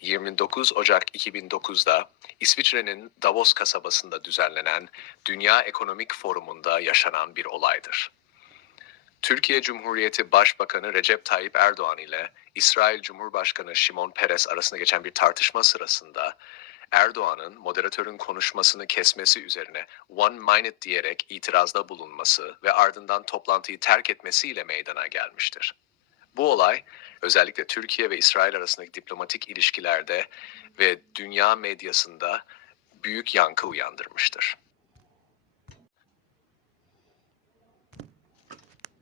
29 Ocak 2009'da İsviçre'nin Davos kasabasında düzenlenen Dünya Ekonomik Forumu'nda yaşanan bir olaydır. Türkiye Cumhuriyeti Başbakanı Recep Tayyip Erdoğan ile İsrail Cumhurbaşkanı Şimon Peres arasında geçen bir tartışma sırasında Erdoğan'ın moderatörün konuşmasını kesmesi üzerine one minute diyerek itirazda bulunması ve ardından toplantıyı terk etmesiyle meydana gelmiştir. Bu olay özellikle Türkiye ve İsrail arasındaki diplomatik ilişkilerde ve dünya medyasında büyük yankı uyandırmıştır.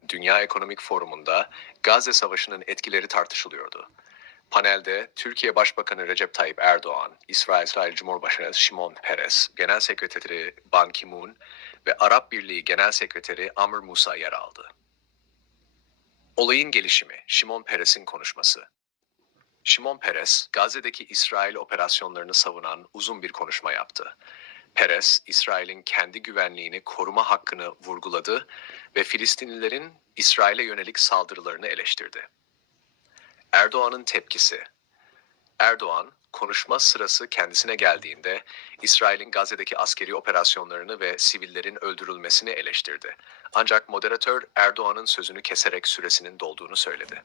Dünya Ekonomik Forumu'nda Gazze Savaşı'nın etkileri tartışılıyordu. Panelde Türkiye Başbakanı Recep Tayyip Erdoğan, İsrail, Cumhurbaşkanı Şimon Peres, Genel Sekreteri Ban Ki-moon ve Arap Birliği Genel Sekreteri Amr Musa yer aldı. Olayın gelişimi, Şimon Peres'in konuşması. Şimon Peres, Gazze'deki İsrail operasyonlarını savunan uzun bir konuşma yaptı. Peres, İsrail'in kendi güvenliğini koruma hakkını vurguladı ve Filistinlilerin İsrail'e yönelik saldırılarını eleştirdi. Erdoğan'ın tepkisi. Erdoğan, konuşma sırası kendisine geldiğinde İsrail'in Gazze'deki askeri operasyonlarını ve sivillerin öldürülmesini eleştirdi. Ancak moderatör Erdoğan'ın sözünü keserek süresinin dolduğunu söyledi.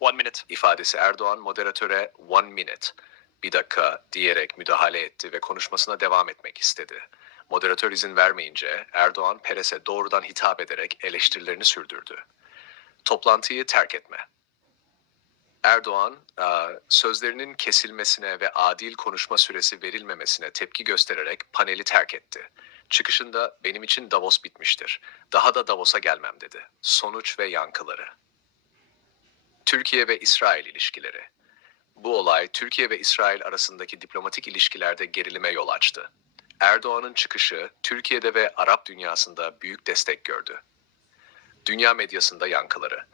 One minute. İfadesi Erdoğan moderatöre one minute, bir dakika diyerek müdahale etti ve konuşmasına devam etmek istedi. Moderatör izin vermeyince Erdoğan Peres'e doğrudan hitap ederek eleştirilerini sürdürdü. Toplantıyı terk etme. Erdoğan, e, sözlerinin kesilmesine ve adil konuşma süresi verilmemesine tepki göstererek paneli terk etti. Çıkışında benim için Davos bitmiştir. Daha da Davos'a gelmem dedi. Sonuç ve yankıları. Türkiye ve İsrail ilişkileri. Bu olay Türkiye ve İsrail arasındaki diplomatik ilişkilerde gerilime yol açtı. Erdoğan'ın çıkışı Türkiye'de ve Arap dünyasında büyük destek gördü. Dünya medyasında yankıları.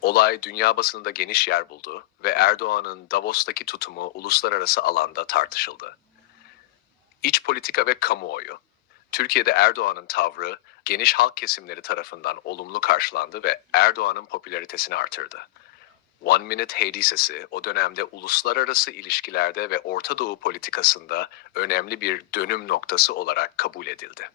Olay dünya basınında geniş yer buldu ve Erdoğan'ın Davos'taki tutumu uluslararası alanda tartışıldı. İç politika ve kamuoyu. Türkiye'de Erdoğan'ın tavrı geniş halk kesimleri tarafından olumlu karşılandı ve Erdoğan'ın popülaritesini artırdı. One Minute Hadisesi o dönemde uluslararası ilişkilerde ve Orta Doğu politikasında önemli bir dönüm noktası olarak kabul edildi.